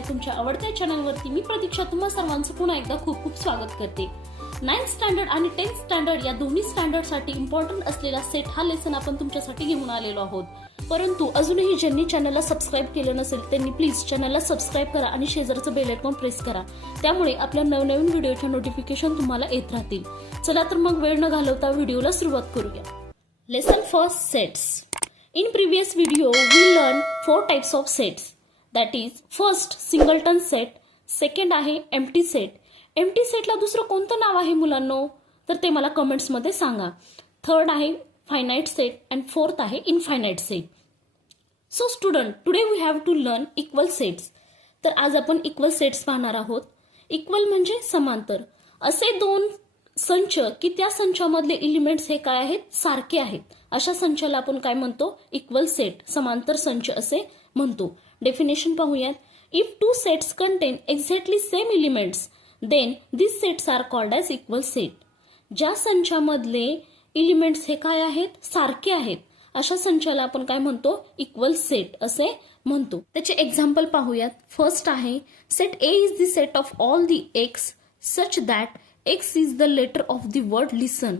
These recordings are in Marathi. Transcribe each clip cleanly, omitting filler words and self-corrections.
या तुमच्या आवडत्या चॅनलवरती मी प्रतीक्षा तुम्हा सर्वांचं पुन्हा एकदा खूप खूप स्वागत करते। 9th स्टँडर्ड आणि 10th स्टँडर्ड या दोन्ही स्टँडर्डसाठी इम्पॉर्टंट असलेला सेट हा लेसन आपण तुमच्यासाठी घेऊन आलेलो आहोत। परंतु अजूनही ज्यांनी चॅनलला सबस्क्राइब केलं नसेल त्यांनी प्लीज चॅनलला सबस्क्राइब करा आणि शेजारचं बेल आयकॉन प्रेस करा, त्यामुळे आपल्या नवनवीन व्हिडिओच्या नोटिफिकेशन तुम्हाला येत राहतील। चला तर मग वेळ न घालवता व्हिडिओला सुरुवात करूया। Lesson first, sets. In previous video we learned 4 types of sets, that is first singleton set, second आहे empty set. empty setला दुसरं कोणतं नाव आहे मुलांनो, तर ते मला कमेंट्स मध्ये सांगा। थर्ड आहे finite set and fourth आहे infinite set. So student, today we have to learn equal sets. तर आज आपण equal sets पाहणार आहोत। equal म्हणजे समांतर, असे दोन संच की त्या संचामधले एलिमेंट्स हे काय आहेत, सारखे आहेत, अशा संचाला आपण काय म्हणतो, इक्वल सेट, समांतर संच असे म्हणतो। डेफिनेशन पाहूयात। If two sets contain exactly same elements then this sets are called as equal set. ज्या संचामधले एलिमेंट्स हे काय आहेत, सारखे आहेत, अशा संचाला आपण काय म्हणतो, इक्वल सेट असे म्हणतो। त्याचे एक्झाम्पल पाहूयात। फर्स्ट आहे set A is the set of all the x such that X is the letter of the word listen.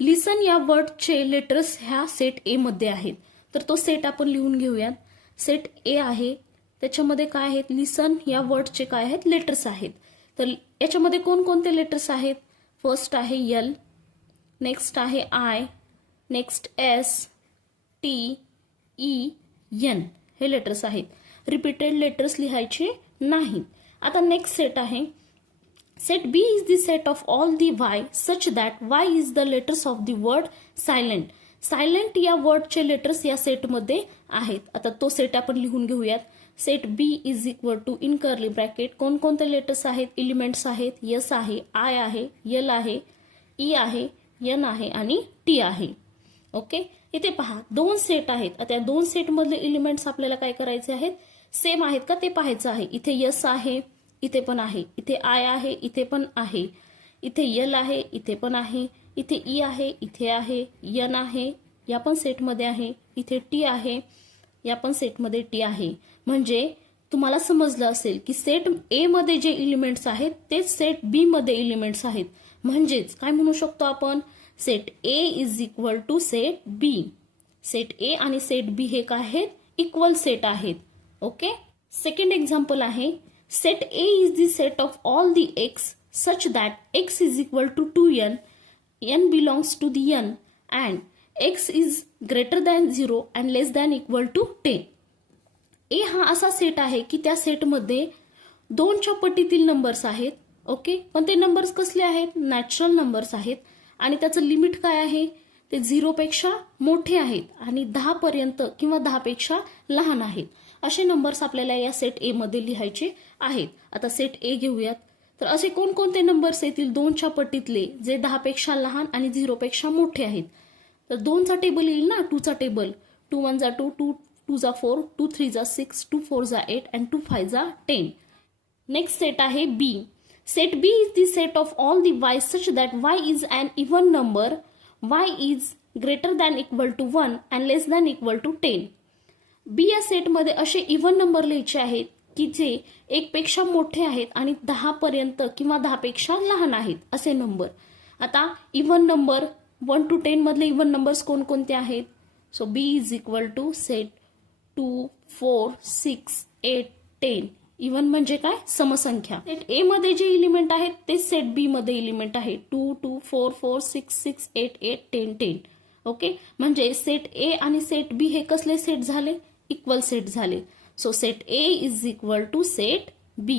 Listen या वर्डचे लेटर्स ह्या सेट ए मध्ये आहेत, तर तो सेट आपण लिहून घेऊयात। सेट ए आहे, त्याच्यामध्ये काय आहेत, लिसन या वर्डचे काय आहेत, लेटर्स आहेत। तर याच्यामध्ये कोणकोणते लेटर्स आहेत, फर्स्ट आहे एल, नेक्स्ट आहे I, next S, T, E, N, हे लेटर्स आहेत। रिपीटेड लेटर्स लिहायचे नाहीत। आता नेक्स्ट सेट आहे Set B is the set of all the Y such that Y is the letters of the word silent. Silent या वर्डचे लेटर्स या सेट मध्ये आहेत। आता तो सेट आपण लिहून घेऊयात। Set B is equal to in curly bracket कोणकोणते लेटर्स आहेत, एलिमेंट्स आहेत, एस आहे, आय आहे, एल आहे, ई आहे, एन आहे आणि टी आहे। ओके, इथे पहा दोन सेट आहेत। आता या दोन सेट मधले एलिमेंट्स आपल्याला काय करायचे आहेत, सेम आहेत का ते पाहायचं आहे। इथे एस आहे, इथे पण आहे, इथे आय आहे, इथे पण आहे, इथे एल आहे, इथे पण आहे, इथे ई आहे, इथे आहे, एन आहे, या पण सेटमध्ये आहे, इथे टी आहे, या पण सेटमध्ये टी आहे। म्हणजे तुम्हाला समजलं असेल की सेट ए मध्ये जे एलिमेंट्स आहेत तेच सेट बी मध्ये एलिमेंट्स आहेत। म्हणजेच काय म्हणू शकतो आपण, set A is equal to set B. Set A आणि सेट बी हे काय आहेत, इक्वल सेट आहेत। ओके, सेकंड एक्झाम्पल आहे Set A is the set of all the x such that x is equal to 2n, n belongs to the n and x is greater than 0 and less than equal to 10. A हा असा सेट आहे की त्या सेटमध्ये दोनच्या पटीतील नंबर्स आहेत। ओके, पण ते नंबर्स कसले आहेत, नॅचरल नंबर्स आहेत आणि त्याचं लिमिट काय आहे, ते 0 पेक्षा मोठे आहेत आणि 10 पर्यंत किंवा 10 पेक्षा लहान आहेत। असे नंबर्स आपल्याला या सेट ए मध्ये लिहायचे आहेत। आता सेट ए घेऊयात। तर असे कोणकोणते नंबर्स येतील दोनच्या पटीतले जे 10 पेक्षा लहान आणि 0 पेक्षा मोठे आहेत, तर 2 चा टेबल येईल ना, 2 चा टेबल, 2 1 जा 2, 2 2 जा 4, 2 3 जा 6, 2 4 जा 8 and 2 5 जा 10। नेक्स्ट सेट आहे B. Set B is the set of all the Y such that Y is an even number, Y is greater than equal to 1 and less than equal to 10। B या सेटमध्ये असे इवन नंबर लिहायचे आहेत की जे 1 पेक्षा मोठे आहेत आणि 10 पर्यंत किंवा 10 पेक्षा लहान आहेत असे नंबर। आता इवन नंबर 1 to 10 मधले इवन नंबर्स कोणकोणते आहेत, so B is equal to set 2 4 6 8 10। Even म्हणजे काय, समसंख्या। सेट ए मध्ये जे एलिमेंट आहेत ते सेट बी मध्ये एलिमेंट आहे, 2 2 4 4 6 6 8 8 10 10। ओके, म्हणजे सेट ए आणि सेट बी हे कसले सेट झाले, इक्वल सेट झाले। So set A is equal to set B.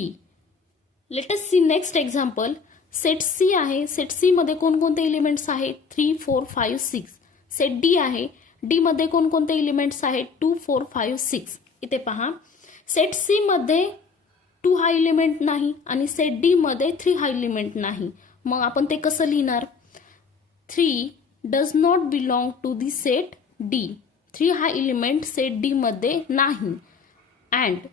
Let us see next example. Set C आहे, सेट सी मध्ये कोणकोणते एलिमेंट्स आहेत, 3 4 5 6। सेट डी आहे, डी मध्ये कोणकोणते एलिमेंट्स आहेत, 2 4 5 6। इथे पहा सेट सी मध्ये 2 हा एलिमेंट नाही आणि सेट डी मध्ये 3 हा एलिमेंट नाही, मग आपण ते कसं लिहिणार, 3 does not belong to the set D. 3 हा एलिमेंट सेट डी मध्ये नाही and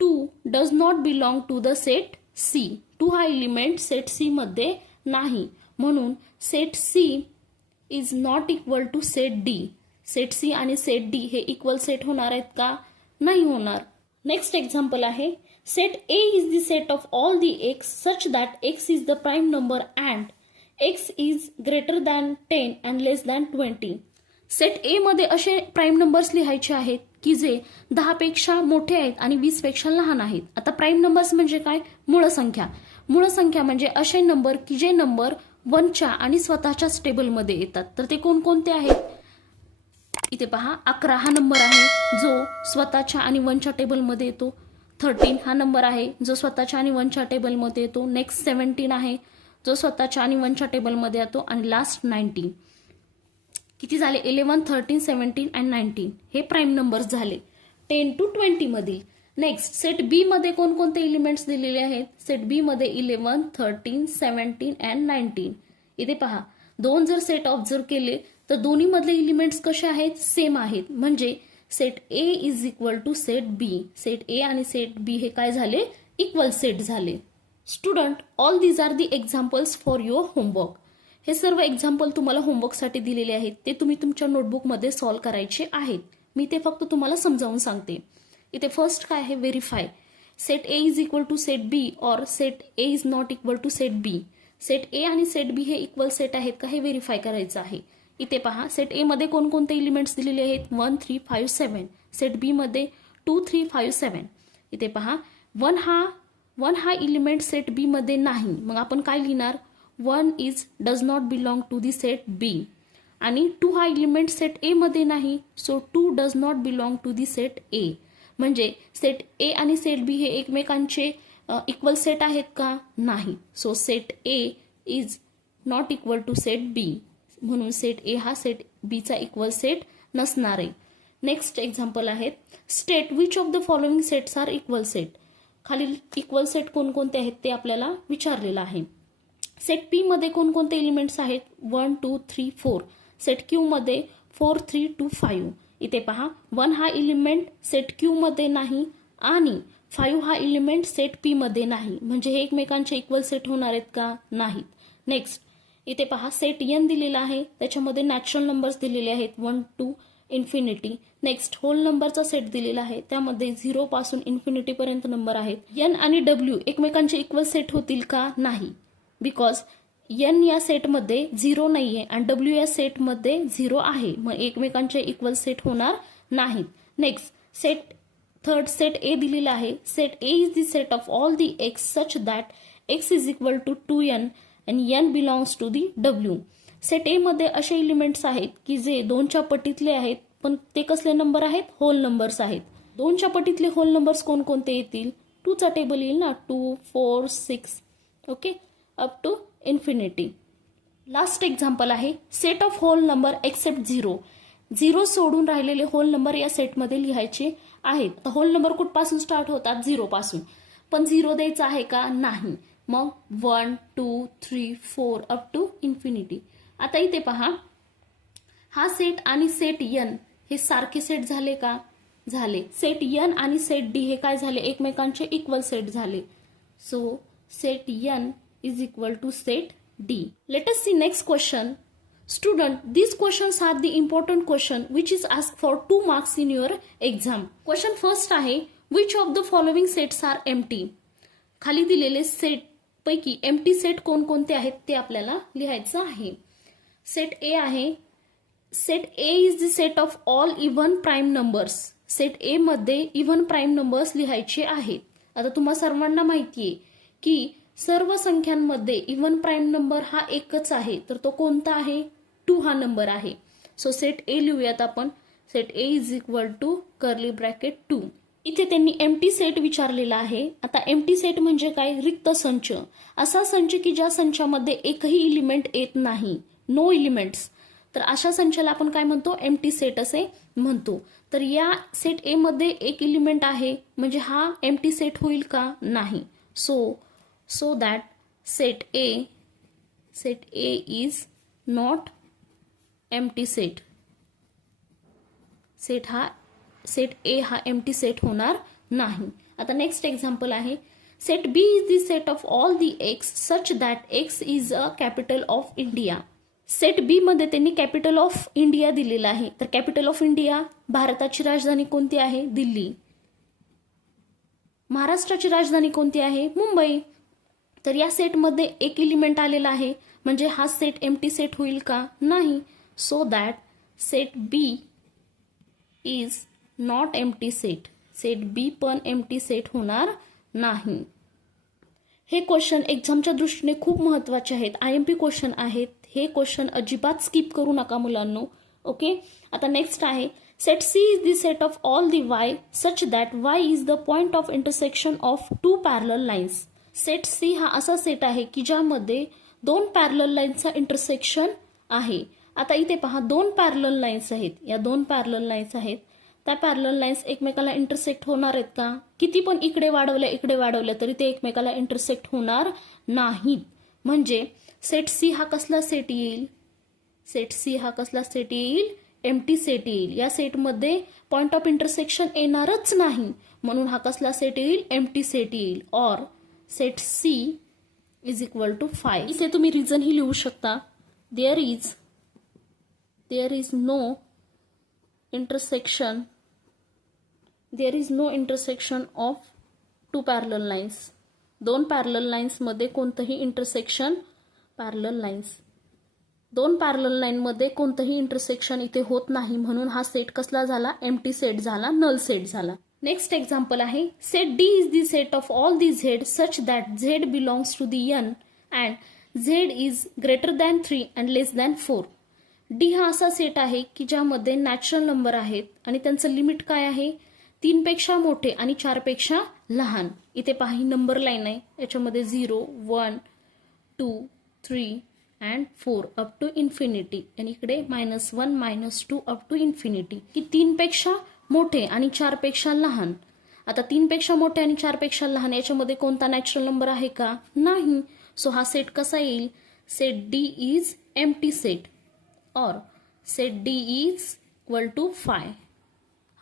2 does not belong to the set C. 2 हा एलिमेंट सेट सी मध्ये नाही, म्हणून set C is not equal to set D. Set C आणि सेट D हे इक्वल सेट होणार आहेत का, नाही होणार। नेक्स्ट एक्झाम्पल आहे set A is the set of all the X such that X is the prime number and x is greater than 10 and less than 20. Set A मध्ये असे प्राईम नंबर्स लिहायचे आहेत की जे 10 पेक्षा मोठे आहेत आणि 20 पेक्षा लहान आहेत. आता प्राईम नंबर्स म्हणजे काय? मूळ संख्या. मूळ संख्या म्हणजे असे नंबर की जे नंबर 1च्या आणि स्वतःच्याच टेबलमध्ये येतात. तर ते कोणकोणते आहेत? इथे पहा 11 हा नंबर आहे जो स्वतःच्या आणि 1च्या टेबलमध्ये येतो. 13 हा नंबर आहे जो स्वतःच्या आणि 1च्या टेबलमध्ये येतो. नेक्स्ट 17 आहे जो स्वतःच्या आणि 1च्या टेबलमध्ये येतो आणि लास्ट 19. किती झाले? 11, 13, 17 अँड 19 हे प्राईम नंबर्स झाले 10 to 20 मधील. नेक्स्ट सेट बी मध्ये कोणकोणते एलिमेंट्स दिलेले आहेत? सेट बी मध्ये 11, 13, 17 अँड 19. इथे पहा दोन जर सेट ऑब्झर्व केले तर दोन्ही मधले एलिमेंट्स कसे आहेत? सेम आहेत. म्हणजे set A is equal to set B. Set A आणि सेट बी हे काय झाले? इक्वल सेट झाले. Student, all these are the examples for your homework. हे सर्व एक्झाम्पल तुम्हाला होमवर्कसाठी दिलेले आहेत. ते तुम्ही तुमच्या नोटबुकमध्ये सॉल्व्ह करायचे आहेत. मी ते फक्त तुम्हाला समजावून सांगते. इथे फर्स्ट काय आहे? Verify. Set A is equal to set B और set A is not equal to set B. Set A आणि सेट बी हे इक्वल सेट आहेत का हे व्हेरीफाय करायचं आहे. इथे पहा सेट ए मध्ये कोणकोणते एलिमेंट्स दिलेले आहेत? 1, 3, 5, 7. सेट बी मध्ये 2, 3, 5, 7. इथे पहा 1 हा एलिमेंट सेट बी मध्ये नाही. मग आपण काय लिहिणार? 1 does not belong to the set B. आणि 2 हा एलिमेंट सेट ए मध्ये नाही. So 2 does not belong to the set A. म्हणजे सेट ए आणि सेट बी हे एकमेकांचे इक्वल सेट आहेत का? नाही. So set A is not equal to set B. म्हणून सेट ए हा सेट बीचा इक्वल सेट नसणार आहे. नेक्स्ट एक्झाम्पल आहे state which of the following sets are equal set. खालील इक्वल सेट कोणकोणते आहेत ते आपल्याला विचारलेलं आहे. सेट पी मध्ये कोणकोणते एलिमेंट्स आहेत? 1, 2, 3, 4. सेट क्यू मध्ये 4, 3, 2, 5. इथे पहा 1 हा एलिमेंट सेट क्यू मध्ये नाही आणि 5 हा एलिमेंट सेट पी मध्ये नाही. म्हणजे हे एकमेकांचे इक्वल सेट होणार आहेत का? नाहीत. नेक्स्ट इथे पहा सेट एन दिलेला आहे. त्याच्यामध्ये नॅचरल नंबर्स दिलेले आहेत 1 to इन्फिनिटी. नेक्स्ट होल नंबरचा सेट दिलेला आहे. त्यामध्ये 0 पासून इन्फिनिटी पर्यंत नंबर आहेत. एन आणि डब्ल्यू एकमेकांचे इक्वल सेट होतील का? नाही. बिकॉज एन या सेटमध्ये 0 नाहीये आणि डब्ल्यू या सेटमध्ये 0 आहे. मग एकमेकांचे इक्वल सेट होणार नाहीत. नेक्स्ट थर्ड सेट ए दिलेला आहे. Set A is the set of all the X such that X is equal to 2n आणि n belongs to the W. Set A मध्ये असे एलिमेंट्स आहेत की जे 2च्या पटीतले आहेत. पण ते कसले नंबर आहेत? होल नंबर्स आहेत. 2च्या पटीतले होल नंबर्स कोणकोणते येतील? 2चा टेबल येईल ना. 2, 4, 6. Okay, up to infinity. Last example आहे set of whole number except 0. 0 सोडून राहिलेले होल नंबर या सेटमध्ये लिहायचे आहेत. तर होल नंबर कुठपासून स्टार्ट होतात? 0 पासून. पण 0 द्यायचा आहे का? नाही. मग 1, 2, 3, 4 अप टू इन्फिनिटी. आता इथे पहा हा सेट आणि सेट एन हे सारखे सेट झाले का? झाले. सेट एन आणि सेट डी हे काय झाले? एकमेकांचे इक्वल सेट झाले. So set N is equal to set D. Let us see next question. Student, these questions are the important question which is asked for 2 marks in your exam. Question first आहे which of the following sets are empty. खाली दिलेले सेट पैकी एम्प्टी सेट कोणकोणते आहेत ते आपल्याला लिहायचं आहे. सेट ए आहे. Set A is the set of all even prime numbers. Set A मध्ये इव्हन प्राईम नंबर्स लिहायचे आहेत. आता तुम्हाला सर्वांना माहितीये की सर्व संख्यांमध्ये इव्हन प्राईम नंबर हा एकच आहे. तर तो कोणता आहे? 2 हा नंबर आहे. सो सेट ए लिहूयात आपण. Set A is equal to curly bracket 2. इथे त्यांनी एम्प्टी सेट विचारलेला आहे. आता एम्प्टी सेट म्हणजे काय? रिक्त संच. असा संच की ज्या संचामध्ये एकही एलिमेंट येत नाही. No elements. तर अशा संचाला आपण काय म्हणतो? एम्प्टी सेट असे म्हणतो. तर या सेट ए मध्ये एक एलिमेंट आहे म्हणजे हा एम्प्टी सेट होईल का? नाही. So that set A is not empty set. Set A हा empty set होणार नाही. आता नेक्स्ट एक्झाम्पल आहे set B is the set of all the x such that x is a capital of India. Set B मध्ये त्यांनी कॅपिटल ऑफ इंडिया दिलेला आहे. तर कॅपिटल ऑफ इंडिया भारताची राजधानी कोणती आहे? दिल्ली. महाराष्ट्राची राजधानी कोणती आहे? मुंबई. तर या सेटमध्ये एक एलिमेंट आलेला आहे, म्हणजे हा सेट एम्प्टी सेट होईल का? नाही. So that set B is not empty set. Set B पण एम्प्टी सेट होणार नाही. हे क्वेश्चन एक्झामच्या दृष्टीने खूप महत्त्वाचे आहेत. IMP क्वेश्चन आहेत. हे क्वेश्चन अजिबात स्किप करू नका मुलांनो. ओके. आता नेक्स्ट आहे set C is the set of all the Y such that Y is the point of intersection of two parallel lines. Set C हा असा सेट आहे की ज्यामध्ये दोन पॅरलल लाईन्सचा इंटरसेक्शन आहे. आता इथे पहा, दोन पॅरलल लाईन्स आहेत. या दोन पॅरलल लाईन्स आहेत. त्या पॅरलल लाईन्स एकमेकाला इंटरसेक्ट होणार आहेत का? किती पण इकडे वाढवल्या तरी ते एकमेकाला इंटरसेक्ट होणार नाहीत. म्हणजे सेट सी हा कसला सेट येईल? सेट सी हा कसला सेट येईल? एम्प्टी सेट येईल. या सेटमध्ये पॉइंट ऑफ इंटरसेक्शन येणारच नाही, म्हणून हा कसला सेट येईल? एम्प्टी सेट येईल. और set C is equal to 5. इथे तुम्ही रिझन ही लिहू शकता. There is no intersection of two parallel lines. दोन पॅरलल लाईन्समध्ये कोणतंही इंटरसेक्शन दोन पॅरलल लाईनमध्ये कोणतंही इंटरसेक्शन इथे होत नाही, म्हणून हा सेट कसला झाला? एम्प्टी सेट झाला, नल सेट झाला. नेक्स्ट एक्झाम्पल आहे set D is the set of all the Z such that Z belongs to the N and Z is greater than 3 and less than 4. D हा असा सेट आहे की ज्यामध्ये नॅचरल नंबर आहेत आणि त्यांचं लिमिट काय आहे? 3 पेक्षा मोठे आणि 4 पेक्षा लहान. इथे पहा, ही नंबर लाईन आहे. याच्यामध्ये 0, 1, 2, 3 अँड 4 अप टू इन्फिनिटी, आणि इकडे -1, -2 अप टू इन्फिनिटी. की 3 पेक्षा मोठे आणि 4 पेक्षा लहान. आता 3 पेक्षा मोठे आणि 4 पेक्षा लहान याच्यामध्ये कोणता नॅचरल नंबर आहे का? नाही. सो हा सेट कसा येईल? Set D is empty set और set D is equal to 5.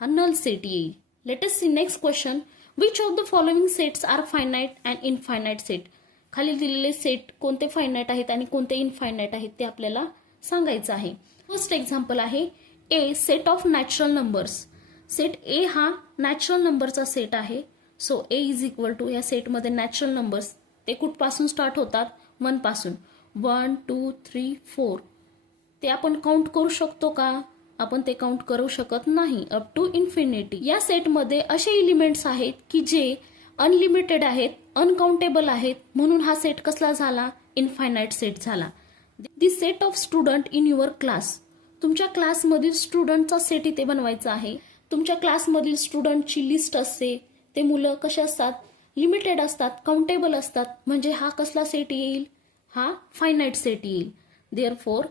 हा नल सेट येईल. Let us see next question. Which of the following sets are finite and infinite set? खाली दिलेले सेट कोणते फायनाइट आहेत आणि कोणते इनफायनाइट आहेत ते आपल्याला सांगायचं आहे. फर्स्ट एक्झाम्पल आहे a set of natural numbers. Set A हा नॅचरल नंबरचा सेट आहे. So A is equal to, या सेटमध्ये नॅचरल नंबर्स ते कुठपासून स्टार्ट होतात? 1 पासून. 1, 2, 3, 4. ते आपण काउंट करू शकतो का? आपण ते काउंट करू शकत नाही. Up to infinity. या सेटमध्ये असे एलिमेंट्स आहेत की जे अनलिमिटेड आहेत, अनकाउंटेबल आहेत, म्हणून हा सेट कसला झाला? इनफायनाइट सेट झाला. The set of student in your class. तुमच्या क्लासमधील स्टुडंटचा सेट इथे बनवायचा आहे. तुमच्या क्लासमधील स्टुडंटची लिस्ट असते. ते मुलं कसे असतात? लिमिटेड असतात, काउंटेबल असतात, म्हणजे हा कसला सेट येईल? हा फायनाइट सेट येईल. Therefore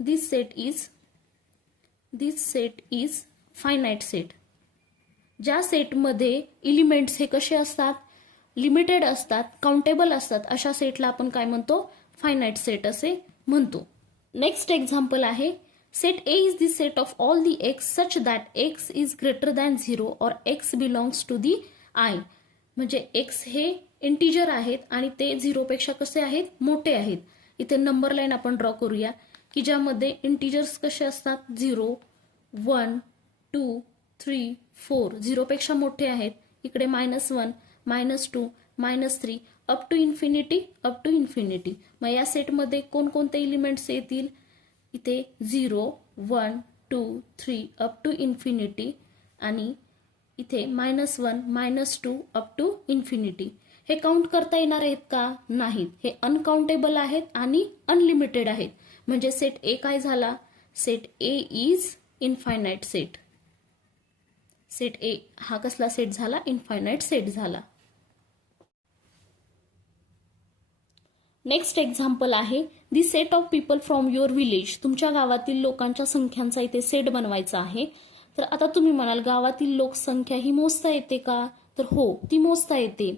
this set is finite set. ज्या सेटमध्ये एलिमेंट्स हे कसे असतात? लिमिटेड असतात, काउंटेबल असतात, अशा सेटला आपण काय म्हणतो? फायनाइट सेट असे म्हणतो. नेक्स्ट एक्झाम्पल आहे set A is the set of all the X such that X is greater than 0 और X belongs to the I. म्हणजे एक्स हे इंटिजर आहेत आणि ते 0 पेक्षा कसे आहेत? मोठे आहेत. इथे नंबर लाईन आपण ड्रॉ करूया की ज्यामध्ये इंटिजर्स कसे असतात? 0, 1, 2, 3, 4. 0 पेक्षा मोठे आहेत. इकडे -1, -2, -3 अप टू इन्फिनिटी. मग या सेटमध्ये कोणकोणते एलिमेंट्स येतील? इथे 0, 1, 2, 3 अप टू इन्फिनिटी आणि इथे -1, -2 अप टू इन्फिनिटी. हे काउंट करता येणार आहेत का? नाहीत. हे अनकाउंटेबल आहेत आणि अनलिमिटेड आहेत. म्हणजे सेट ए काय झाला? Set A is infinite set. Set A हा कसला सेट झाला? इनफायनाइट सेट झाला. नेक्स्ट एक्झाम्पल आहे the set of people from your village. तुमच्या गावातील लोकांच्या संख्यांचा इथे सेट बनवायचा आहे. तर आता तुम्ही म्हणाल गावातील लोकसंख्या ही मोजता येते का? तर हो, ती मोजता येते.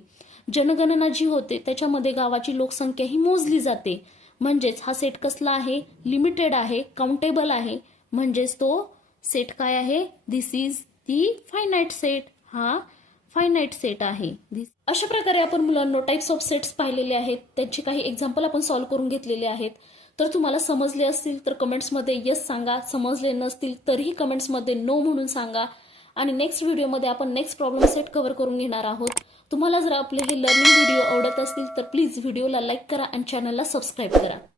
जनगणना जी होते त्याच्यामध्ये गावाची लोकसंख्या ही मोजली जाते. म्हणजेच हा सेट कसला आहे? लिमिटेड आहे, काउंटेबल आहे. म्हणजेच तो सेट काय आहे? दिस इज दी फायनाइट सेट. हा फायनाइट सेट आहे. अशा प्रकारे आपण मुलांना टाइप्स ऑफ सेट्स पाहिलेले आहेत. त्यांची काही एक्झाम्पल आपण सॉल्व्ह करून घेतलेले आहेत. तर तुम्हाला समजले असतील तर कमेंट्समध्ये येस सांगा. समजले नसतील तरीही कमेंट्समध्ये नो म्हणून सांगा. आणि नेक्स्ट व्हिडिओमध्ये आपण नेक्स्ट प्रॉब्लेम सेट कव्हर करून घेणार आहोत. तुम्हाला जर आपले हे लर्निंग व्हिडिओ आवडत असतील तर प्लीज व्हिडिओला लाईक करा आणि चॅनलला सबस्क्राईब करा.